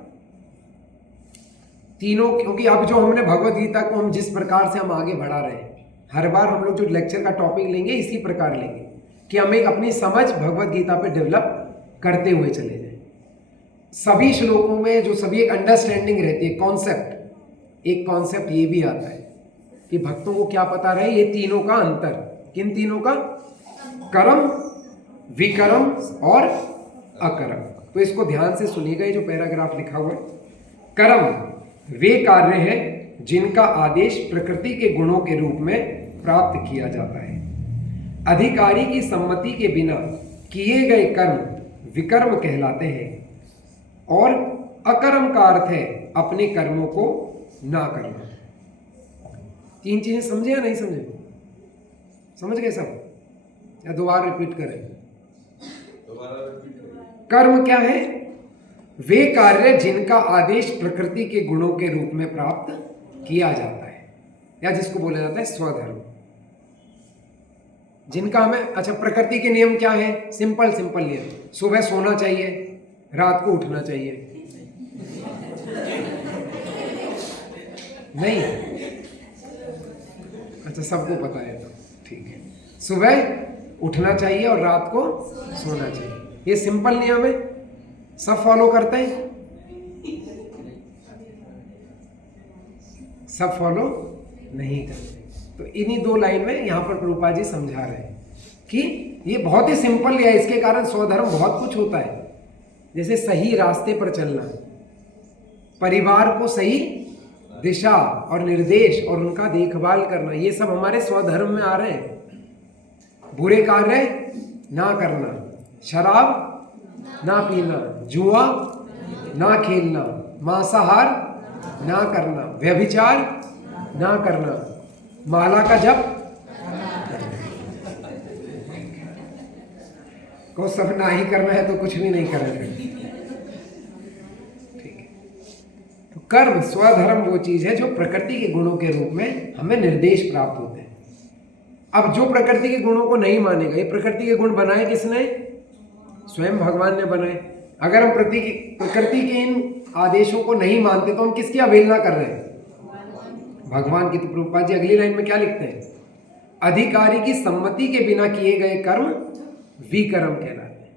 तीनों, क्योंकि अब जो हमने भगवत गीता को हम जिस प्रकार से हम आगे बढ़ा रहे हैं, हर बार हम लोग जो लेक्चर का टॉपिक लेंगे इसी प्रकार लेंगे कि हम एक अपनी समझ भगवत गीता पे डेवलप करते हुए चले जाएं। सभी श्लोकों में जो सभी एक अंडरस्टैंडिंग रहती है, कॉन्सेप्ट, एक कॉन्सेप्ट ये भी आता है कि भक्तों को क्या पता रहे ये तीनों का अंतर। किन तीनों का? कर्म, विकर्म और अकर्म। तो इसको ध्यान से सुनिएगा, ये जो पैराग्राफ लिखा हुआ है। कर्म वे कार्य हैं जिनका आदेश प्रकृति के गुणों के रूप में प्राप्त किया जाता है। अधिकारी की सम्मति के बिना किए गए कर्म विकर्म कहलाते हैं। और अकर्म का अर्थ है अपने कर्मों को ना करना। तीन चीजें समझे या नहीं समझे? समझ गए सब या दोबारा रिपीट करें? कर्म क्या है? वे कार्य जिनका आदेश प्रकृति के गुणों के रूप में प्राप्त किया जाता है, या जिसको बोला जाता है स्वधर्म, जिनका हमें, अच्छा प्रकृति के नियम क्या है? सिंपल सिंपल नियम। सुबह सोना चाहिए, रात को उठना चाहिए। नहीं? अच्छा सबको पता है, तो ठीक है। सुबह उठना चाहिए और रात को सोना चाहिए, ये सिंपल नियम है, सब फॉलो करते हैं? सब फॉलो नहीं करते। तो इन्हीं दो लाइन में यहां पर प्रभुपाद जी समझा रहे हैं कि ये बहुत ही सिंपल है, इसके कारण स्वधर्म बहुत कुछ होता है। जैसे सही रास्ते पर चलना, परिवार को सही दिशा और निर्देश और उनका देखभाल करना, ये सब हमारे स्वधर्म में आ रहे हैं। बुरे कार्य ना करना, शराब ना पीना, जुआ ना खेलना, मांसाहार ना करना, व्यभिचार ना करना, माला का जप को सब ना ही करना है, तो कुछ भी नहीं करना। ठीक है। तो कर्म स्वधर्म वो चीज है जो प्रकृति के गुणों के रूप में हमें निर्देश प्राप्त होते हैं। अब जो प्रकृति के गुणों को नहीं मानेगा, ये प्रकृति के गुण बनाए किसने? स्वयं भगवान ने बनाए। अगर हम प्रकृति के इन आदेशों को नहीं मानते तो हम किसकी अवहेलना कर रहे हैं? भगवान की। तो प्रभुपाद जी अगली लाइन में क्या लिखते हैं? अधिकारी की सम्मति के बिना किए गए कर्म विकर्म कहलाते हैं।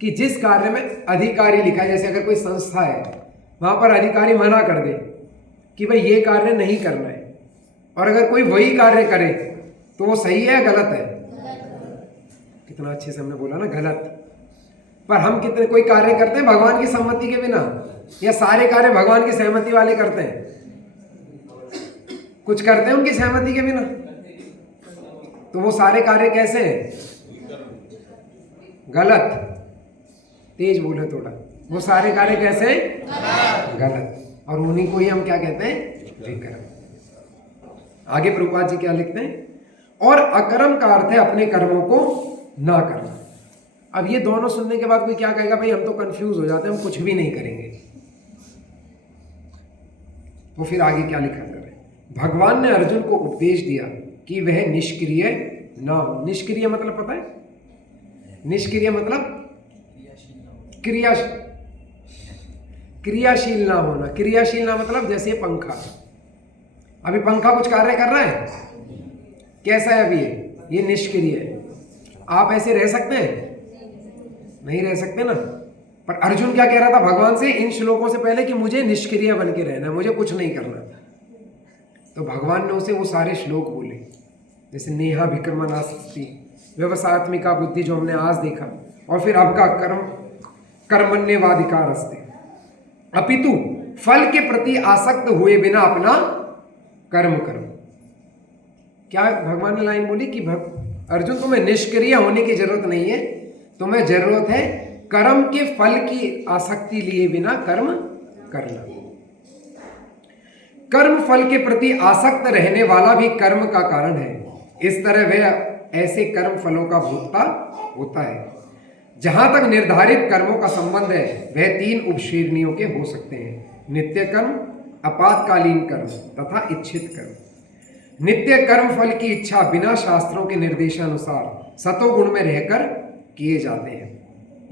कि जिस कार्य में अधिकारी लिखा है, जैसे अगर कोई संस्था है, वहां पर अधिकारी मना कर दे कि भाई ये कार्य नहीं करना है, और अगर कोई वही कार्य करे तो वो सही है या गलत है? कितना अच्छे से हमने बोला ना, गलत। पर हम कितने कोई कार्य करते हैं भगवान की सम्मति के बिना, या सारे कार्य भगवान की सहमति वाले करते हैं? कुछ करते हैं उनकी सहमति के बिना, तो वो सारे कार्य कैसे हैं? गलत। तेज बोले थोड़ा। वो सारे कार्य कैसे हैं? गलत। और उन्हीं को ही हम क्या कहते हैं? विकर्म। आगे प्रभुपाद जी क्या लिखते हैं? और अकर्म का अर्थ है अपने कर्मों को ना करना। अब ये दोनों सुनने के बाद कोई क्या कहेगा? भाई हम तो कंफ्यूज हो जाते हैं, हम कुछ भी नहीं करेंगे। तो फिर आगे क्या लिखा कर रहे हैं? भगवान ने अर्जुन को उपदेश दिया कि वह निष्क्रिय ना हो। निष्क्रिय मतलब पता है? निष्क्रिय मतलब क्रियाशील ना होना। क्रियाशील ना मतलब जैसे पंखा, अभी पंखा कुछ कार्य कर रहा है, कैसा है अभी? ये निष्क्रिय है। आप ऐसे रह सकते हैं? नहीं रह सकते ना। पर अर्जुन क्या कह रहा था भगवान से इन श्लोकों से पहले? कि मुझे निष्क्रिय बन के रहना है, मुझे कुछ नहीं करना। तो भगवान ने उसे वो सारे श्लोक बोले, जैसे नेहा विक्रमणास्ति, व्यवसायत्मिका बुद्धि जो हमने आज देखा, और फिर आपका कर्मण्यवाधिकार अस्ति, अपितु फल के प्रति आसक्त हुए बिना अपना कर्म करो। क्या भगवान ने लाइन बोली कि अर्जुन तुम्हें निष्क्रिय होने की जरूरत नहीं है, तुम्हें जरूरत है कर्म के फल की आसक्ति लिए बिना कर्म करना। कर्म फल के प्रति आसक्त रहने वाला भी कर्म का कारण है। इस तरह वह ऐसे कर्म फलों का भोक्ता होता है। जहां तक निर्धारित कर्मों का संबंध है, वह 3 उपश्रेणियों के हो सकते हैं: नित्य कर्म, आपातकालीन कर्म तथा इच्छित कर्म। नित्य कर्म फल की इच्छा बिना शास्त्रों के निर्देशानुसार सतोगुण में रहकर किए जाते हैं।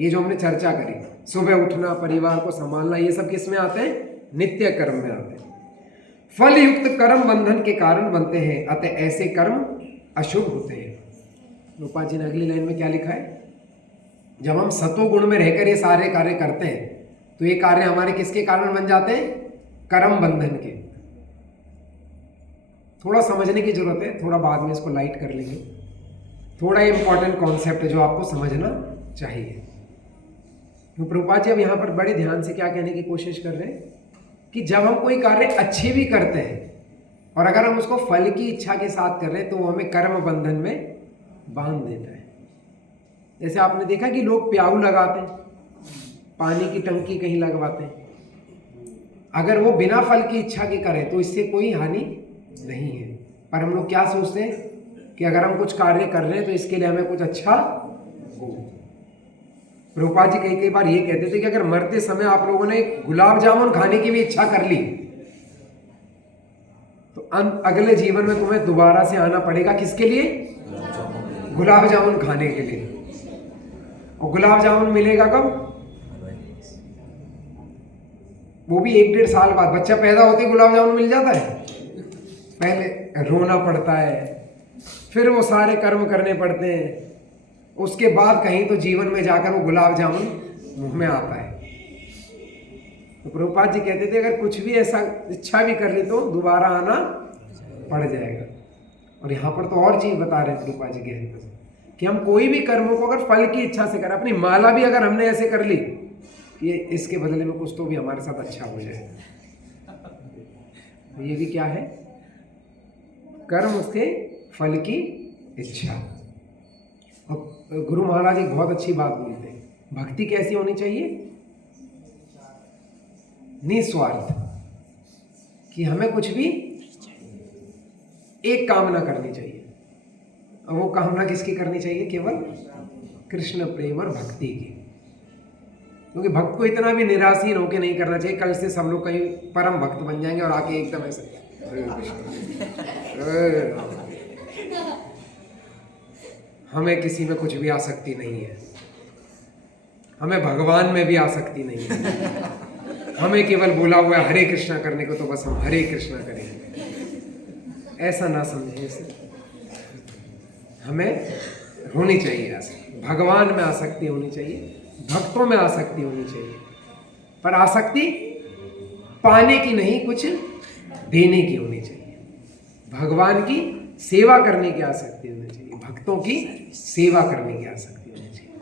ये जो हमने चर्चा करी, सुबह उठना, परिवार को संभालना, ये सब किस में आते हैं? नित्य कर्म में आते हैं। फल युक्त कर्म बंधन के कारण बनते हैं, अतः ऐसे कर्म अशुभ होते हैं। रूपा जी ने अगली लाइन में क्या लिखा है? जब हम सतोगुण में रहकर ये सारे कार्य करते हैं, तो ये कार्य हमारे किसके कारण बन जाते हैं? कर्म बंधन के। थोड़ा समझने की जरूरत है, थोड़ा बाद में इसको लाइट कर लेंगे। थोड़ा इंपॉर्टेंट कॉन्सेप्ट है जो आपको समझना चाहिए। तो प्रभुपाद जी अब यहाँ पर बड़े ध्यान से क्या कहने की कोशिश कर रहे हैं कि जब हम कोई कार्य अच्छे भी करते हैं और अगर हम उसको फल की इच्छा के साथ कर रहे हैं तो वो हमें कर्म बंधन में बांध देता है। जैसे आपने देखा कि लोग प्याऊ लगाते हैं, पानी की टंकी कहीं लगवाते हैं, अगर वो बिना फल की इच्छा के करें तो इससे कोई हानि नहीं है। पर हम लोग क्या सोचते हैं कि अगर हम कुछ कार्य कर रहे हैं तो इसके लिए हमें कुछ अच्छा हो। प्रभुपाद जी कई बार ये कहते थे कि अगर मरते समय आप लोगों ने गुलाब जामुन खाने की भी इच्छा कर ली तो अगले जीवन में तुम्हें दोबारा से आना पड़ेगा। किसके लिए? गुलाब जामुन खाने के लिए। और गुलाब जामुन मिलेगा कब? वो भी 1-1.5 साल बाद। बच्चा पैदा होते ही गुलाब जामुन मिल जाता है? पहले रोना पड़ता है, फिर वो सारे कर्म करने पड़ते हैं, उसके बाद कहीं तो जीवन में जाकर वो गुलाब जामुन मुंह में आता है। तो प्रभुपाद जी कहते थे अगर कुछ भी ऐसा इच्छा भी कर ली तो दोबारा आना पड़ जाएगा। और यहाँ पर तो और चीज बता रहे हैं प्रभुपाद जी कहते कि हम कोई भी कर्मों को अगर फल की इच्छा से करें, अपनी माला भी अगर हमने ऐसे कर ली ये इसके बदले में कुछ तो भी हमारे साथ अच्छा हो जाए, तो ये भी क्या है? कर्म उसके फल की इच्छा। और गुरु महाराज एक बहुत अच्छी बात बोलते हैं, भक्ति कैसी होनी चाहिए? निस्वार्थ, कि हमें कुछ भी एक कामना करनी चाहिए। और वो कामना किसकी करनी चाहिए? केवल कृष्ण प्रेम और भक्ति की। क्योंकि भक्त को इतना भी निराशीन होकर नहीं करना चाहिए कल से सब लोग कहीं परम भक्त बन जाएंगे और आके एकदम ऐसे हमें किसी में कुछ भी आसक्ति नहीं है, हमें भगवान में भी आसक्ति नहीं है, हमें केवल बोला हुआ है हरे कृष्णा करने को तो बस हम हरे कृष्णा करेंगे। ऐसा ना समझें इसे। हमें होनी चाहिए भगवान में आसक्ति होनी चाहिए, भक्तों में आसक्ति होनी चाहिए, पर आसक्ति पाने की नहीं, कुछ देने की होनी चाहिए। भगवान की सेवा करने की आसक्ति होनी चाहिए, भक्तों की सेवा करने की आसक्ति होनी चाहिए।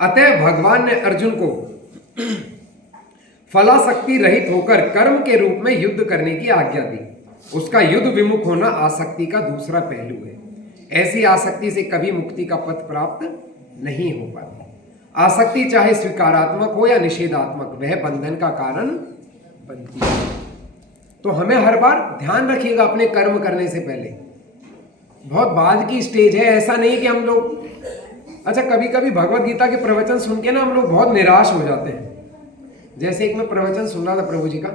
अतः भगवान ने अर्जुन को फलासक्ति रहित होकर कर्म के रूप में युद्ध करने की आज्ञा दी। उसका युद्ध विमुख होना आसक्ति का दूसरा पहलू है। ऐसी आसक्ति से कभी मुक्ति का पथ प्राप्त नहीं हो पाती। आसक्ति चाहे स्वीकारात्मक हो या निषेधात्मक, वह बंधन का कारण बनती है। तो हमें हर बार ध्यान रखिएगा अपने कर्म करने से पहले, बहुत बाद की स्टेज है। ऐसा नहीं कि हम लोग अच्छा कभी कभी भगवत गीता के प्रवचन सुन के ना हम लोग बहुत निराश हो जाते हैं। जैसे एक मैं प्रवचन सुन रहा था प्रभु जी का,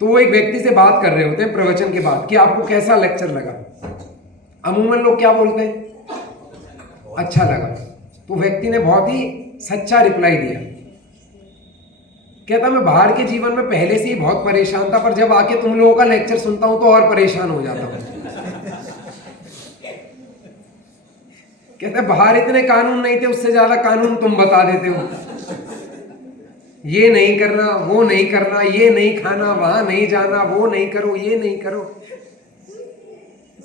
तो वो एक व्यक्ति से बात कर रहे होते हैं प्रवचन के बाद कि आपको कैसा लेक्चर लगा। अमूमन लोग क्या बोलते हैं? अच्छा लगा। तो व्यक्ति ने बहुत ही सच्चा रिप्लाई दिया, कहता मैं बाहर के जीवन में पहले से ही बहुत परेशान था, पर जब आके तुम लोगों का लेक्चर सुनता हूं तो और परेशान हो जाता हूं। कहते बाहर इतने कानून नहीं थे, उससे ज्यादा कानून तुम बता देते हो। ये नहीं करना, वो नहीं करना, ये नहीं खाना, वहां नहीं जाना, वो नहीं करो, ये नहीं करो।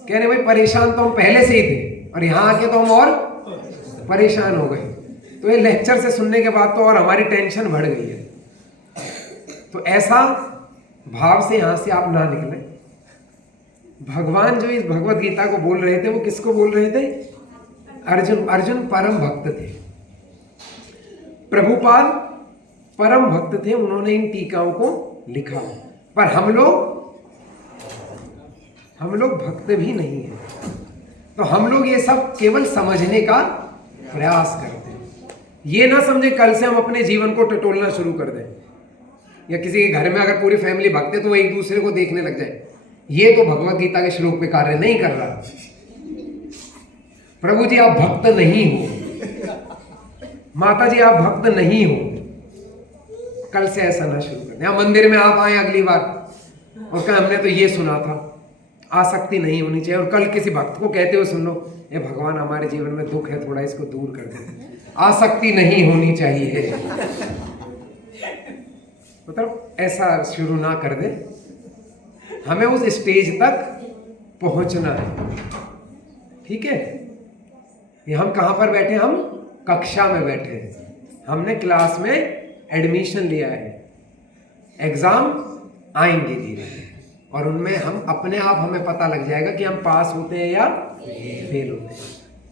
कहने भाई परेशान तो हम पहले से ही थे और यहां आके तो हम और परेशान हो गए। तो ये लेक्चर से सुनने के बाद तो और हमारी टेंशन बढ़ गई है। तो ऐसा भाव से यहां से आप ना निकले। भगवान जो इस भगवत गीता को बोल रहे थे वो किसको बोल रहे थे? अर्जुन परम भक्त थे, प्रभुपाद परम भक्त थे, उन्होंने इन टीकाओं को लिखा। पर हम लोग भक्त भी नहीं हैं, तो हम लोग ये सब केवल समझने का प्रयास करते हैं। ये ना समझे कल से हम अपने जीवन को टटोलना शुरू कर दें, या किसी के घर में अगर पूरी फैमिली भक्त है तो वो एक दूसरे को देखने लग जाए, ये तो भगवत गीता के श्लोक पे कार्य नहीं कर रहा। प्रभु जी आप भक्त नहीं हो, माता जी आप भक्त नहीं हो। कल से ऐसा ना शुरू कर दें। मंदिर में आप आए अगली बार और कहा हमने तो ये सुना था, आसक्ति नहीं होनी चाहिए। और कल किसी भक्त को कहते हुए सुन लो, ये भगवान हमारे जीवन में दुख है, थोड़ा इसको दूर कर दे। आसक्ति नहीं होनी चाहिए। मतलब ऐसा शुरू ना कर दे। हमें उस स्टेज तक पहुंचना है। ठीक है, ये हम कहाँ पर बैठे, हम कक्षा में बैठे हैं, हमने क्लास में एडमिशन लिया है, एग्जाम आएंगे धीरे और उनमें हम अपने आप हमें पता लग जाएगा कि हम पास होते हैं या फेल होते हैं।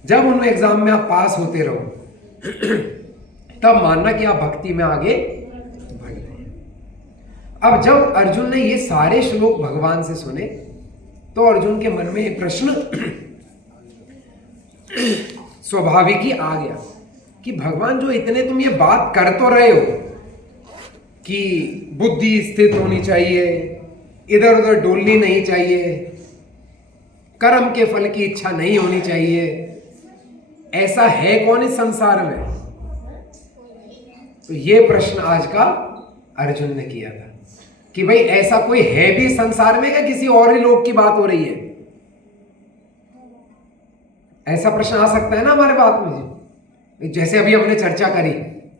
जब उन एग्जाम में आप पास होते रहो तब मानना कि आप भक्ति में आगे बढ़ रहे हैं। अब जब अर्जुन ने ये सारे श्लोक भगवान से सुने तो अर्जुन के मन में एक प्रश्न स्वाभाविक ही आ गया कि भगवान जो इतने तुम ये बात कर तो रहे हो कि बुद्धि स्थित होनी चाहिए, इधर उधर डोलनी नहीं चाहिए, कर्म के फल की इच्छा नहीं होनी चाहिए, ऐसा है कौन इस संसार में? तो ये प्रश्न आज का अर्जुन ने किया था कि भाई ऐसा कोई है भी संसार में, क्या किसी और ही लोग की बात हो रही है? ऐसा प्रश्न आ सकता है ना हमारे बात में। जैसे अभी हमने चर्चा करी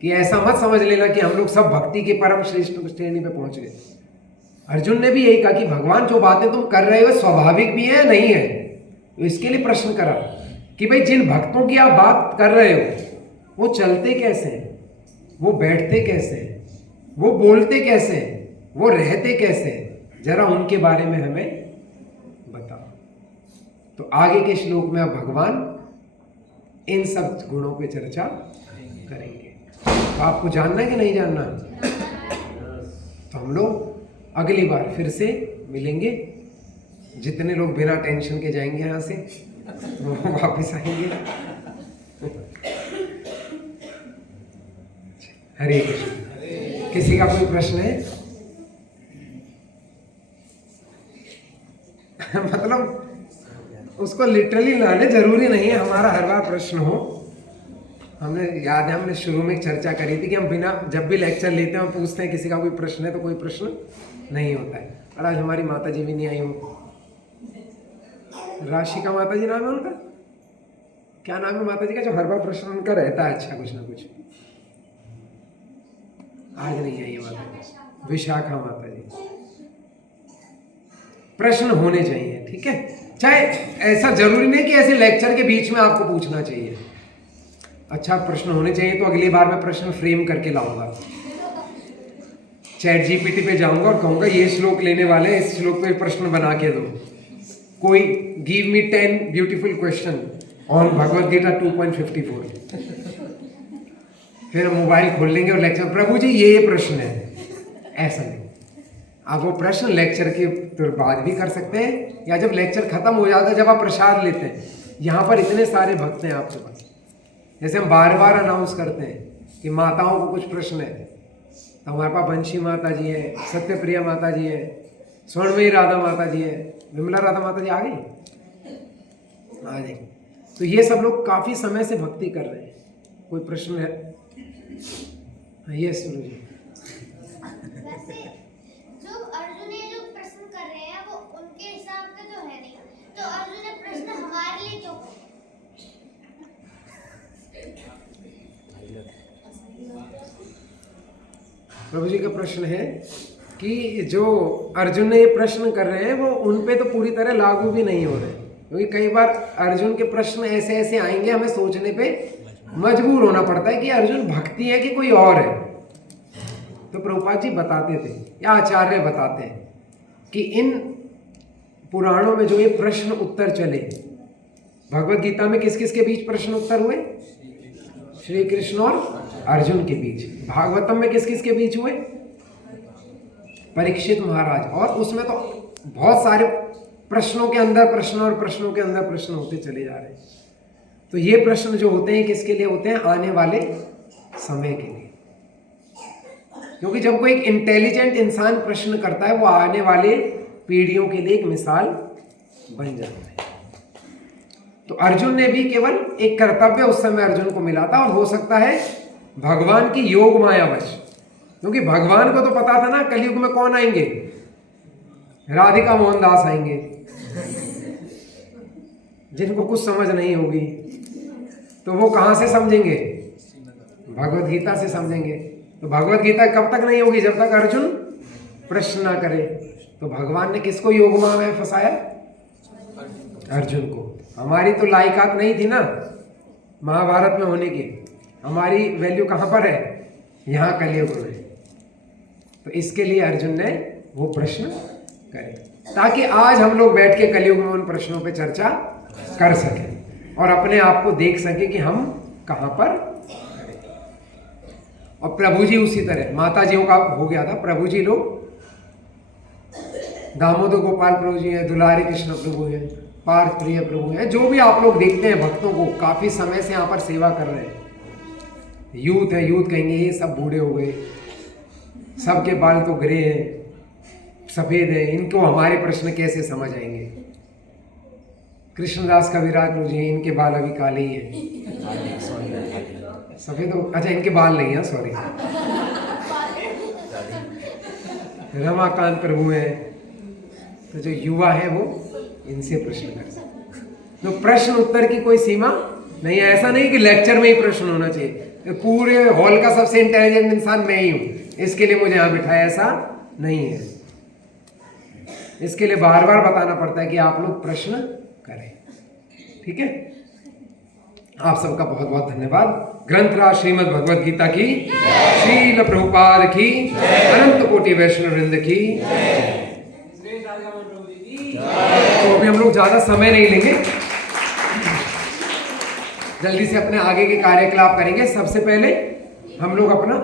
कि ऐसा मत समझ लेना कि हम लोग सब भक्ति के परम श्रेष्ठ श्रेणी पे पहुंच गए। अर्जुन ने भी यही कहा कि भगवान जो बातें तुम कर रहे हो स्वाभाविक भी है नहीं है। तो इसके लिए प्रश्न करा कि भाई जिन भक्तों की आप बात कर रहे हो वो चलते कैसे हैं, वो बैठते कैसे हैं, वो बोलते कैसे हैं, वो रहते कैसे हैं, जरा उनके बारे में हमें बताओ। तो आगे के श्लोक में अब भगवान इन सब गुणों पे चर्चा करेंगे। तो आपको जानना है कि नहीं जानना? तो हम लोग अगली बार फिर से मिलेंगे। जितने लोग बिना टेंशन के जाएंगे यहाँ से वो वापस आएंगे। हरे कृष्ण। किसी का कोई प्रश्न है? मतलब उसको लिटरली लाने जरूरी नहीं है हमारा हर बार प्रश्न हो। हमने याद है हमने शुरू में चर्चा करी थी कि हम बिना जब भी लेक्चर लेते हैं हम पूछते हैं किसी का कोई प्रश्न है, तो कोई प्रश्न नहीं होता है। और आज हमारी माता जी भी नहीं आई हो। राशिका माता जी नाम है उनका, क्या नाम है माता जी का जो हर बार प्रश्न उनका रहता है? अच्छा कुछ ना कुछ। आज नहीं आई है माता जी, विशाखा माता जी। प्रश्न होने चाहिए, ठीक है। चाहे ऐसा जरूरी नहीं कि ऐसे लेक्चर के बीच में आपको पूछना चाहिए। अच्छा प्रश्न होने चाहिए तो अगली बार मैं प्रश्न फ्रेम करके लाऊंगा। चैट जीपीटी पे जाऊंगा और कहूंगा ये श्लोक लेने वाले हैं, इस श्लोक पे प्रश्न बना के दो। कोई give me 10 beautiful question on Bhagavad Gita 2.54। फिर मोबाइल खोल लेंगे और लेक्चर, प्रभु जी ये प्रश्न है। ऐसा नहीं, आप वो प्रश्न लेक्चर के बाद भी कर सकते हैं या जब लेक्चर खत्म हो जाता है, जब आप प्रसाद लेते हैं। यहाँ पर इतने सारे भक्त हैं आपके पास, जैसे हम बार बार अनाउंस करते हैं कि माताओं को कुछ प्रश्न है, तो हमारे पास बंशी माता जी है, सत्यप्रिया माता जी है, स्वर्णमयी राधा माता जी है, विमला राधा माता जी आ गई, आ जाएगी। तो ये सब लोग काफी समय से भक्ति कर रहे हैं। कोई प्रश्न है? ये सुनो जी। जो अर्जुन ये जो प्रश्न कर रहे हैं वो उनके हिसाब का तो है नहीं, तो अर्जुन ने प्रश्न हमारे लिए क्यों? प्रभु जी का प्रश्न है कि जो अर्जुन ने ये प्रश्न कर रहे हैं वो उन पे तो पूरी तरह लागू भी नहीं हो रहे, क्योंकि कई बार अर्जुन के प्रश्न ऐसे ऐसे आएंगे हमें सोचने पे मजबूर होना पड़ता है कि अर्जुन भक्ति है कि कोई और है। तो प्रभुपाद जी बताते थे या आचार्य बताते हैं कि इन पुराणों में जो ये प्रश्न उत्तर चले, भगवत गीता में किस किस के बीच प्रश्न उत्तर हुए? श्री कृष्ण और अर्जुन के बीच। भागवतम में किस किस के बीच हुए? परीक्षित महाराज। और उसमें तो बहुत सारे प्रश्नों के अंदर प्रश्न और प्रश्नों के अंदर प्रश्न होते चले जा रहे हैं। तो ये प्रश्न जो होते हैं किसके लिए होते हैं? आने वाले समय के लिए। क्योंकि जब कोई एक इंटेलिजेंट इंसान प्रश्न करता है वो आने वाले पीढ़ियों के लिए एक मिसाल बन जाता है। तो अर्जुन ने भी केवल एक कर्तव्य उस समय अर्जुन को मिला था, और हो सकता है भगवान की योग मायावश, क्योंकि भगवान को तो पता था ना कलयुग में कौन आएंगे? राधिका मोहन दास आएंगे, जिनको कुछ समझ नहीं होगी। तो वो कहां से समझेंगे? भगवत गीता से समझेंगे। तो भगवत गीता कब तक नहीं होगी? जब तक अर्जुन प्रश्न ना करे। तो भगवान ने किसको योग माया में फंसाया? अर्जुन को। हमारी तो लायकात नहीं थी ना महाभारत में होने की। हमारी वैल्यू कहाँ पर है? यहाँ कलयुग में। तो इसके लिए अर्जुन ने वो प्रश्न करे, ताकि आज हम लोग बैठ के कलयुग में उन प्रश्नों पे चर्चा कर सकें और अपने आप को देख सकें कि हम कहाँ पर खड़े। और प्रभु जी उसी तरह, माता जियों का हो गया था, प्रभु जी लोग दामोदर गोपाल प्रभु जी हैं, दुलारी कृष्ण प्रभु हैं, पार्थ प्रिय प्रभु हैं, जो भी आप लोग देखते हैं भक्तों को काफी समय से यहाँ पर सेवा कर रहे हैं। यूथ है, यूथ कहेंगे ये सब बूढ़े हो गए, सबके बाल तो ग्रे हैं, सफेद है, इनको हमारे प्रश्न कैसे समझ आएंगे। कृष्णदास कविराज प्रभु जी, इनके बाल अभी काले ही हैं, सफेद हो, अच्छा इनके बाल नहीं है, सॉरी। रमाकांत प्रभु हैं, तो जो युवा है वो इनसे प्रश्न कर सकते। तो प्रश्न उत्तर की कोई सीमा नहीं है। ऐसा नहीं कि लेक्चर में ही प्रश्न होना चाहिए, पूरे हॉल का सबसे इंटेलिजेंट इंसान मैं ही हूं, इसके लिए मुझे यहां बिठाया, ऐसा नहीं है। इसके लिए बार बार बताना पड़ता है कि आप लोग प्रश्न करें। ठीक है, आप सबका बहुत बहुत धन्यवाद। ग्रंथराज श्रीमद् भगवद गीता की, श्रील प्रभुपाद की, अनंत कोटि वैष्णव वृंद की। तो अभी हम लोग ज्यादा समय नहीं लेंगे, जल्दी से अपने आगे के कार्यकलाप करेंगे। सबसे पहले हम लोग अपना